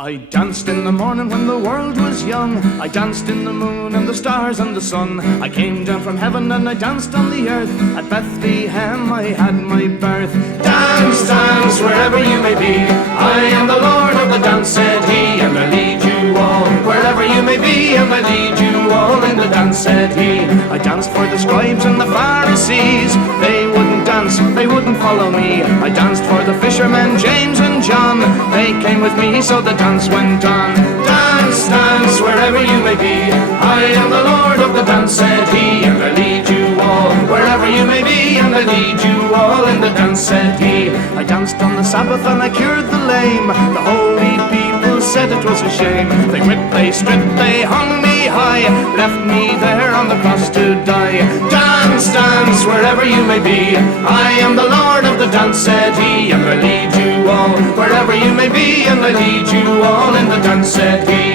I danced in the morning when the world was young. I danced in the moon and the stars and the sun. I came down from heaven and I danced on the earth. At Bethlehem I had my birth. Dance, dance, wherever you may be. I am the Lord of the dance, said he, and I lead you all. Wherever you may be, and I lead you all in the dance, said he. I danced for the scribes and the Pharisees. They wouldn't dance, they wouldn't follow me. I danced for the fishermen, James and John. They came with me, so the dance went on. Dance, dance, wherever you may be. I am the Lord of the dance, said he, and I lead you all. Wherever you may be, and I lead you all in the dance, said he. I danced on the Sabbath and I cured the lame. The holy people said it was a shame. They whipped, they stripped, they hung me high, left me there on the cross to die. Dance, dance, wherever you may be. I am the Lord of the dance, said he, and I lead you all. Wherever you may be, and I lead you all in the dance, said he.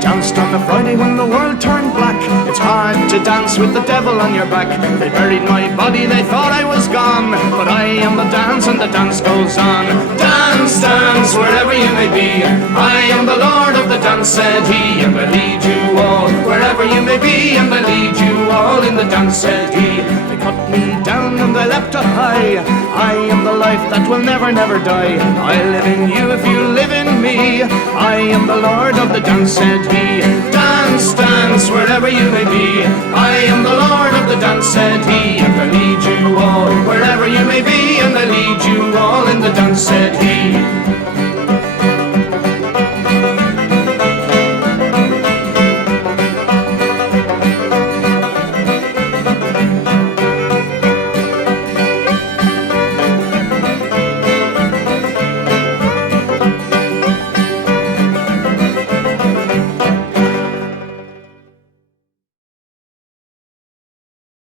Danced on the Friday when the world turned black. It's hard to dance with the devil on your back. They buried my body, they thought I was gone, but I am the dance and the dance goes on. Dance, dance, wherever you may be. I am the Lord of the dance, said he, and I lead you all. Wherever you may be, and I lead you all in the dance, said he. They cut me down and they leapt up high. I am the life that will never, never die. I live in you if you live in me. I am the Lord of the dance, said he. Dance, dance, wherever you may be. I am the Lord of the dance, said he, and I lead you all. Wherever you may be, and I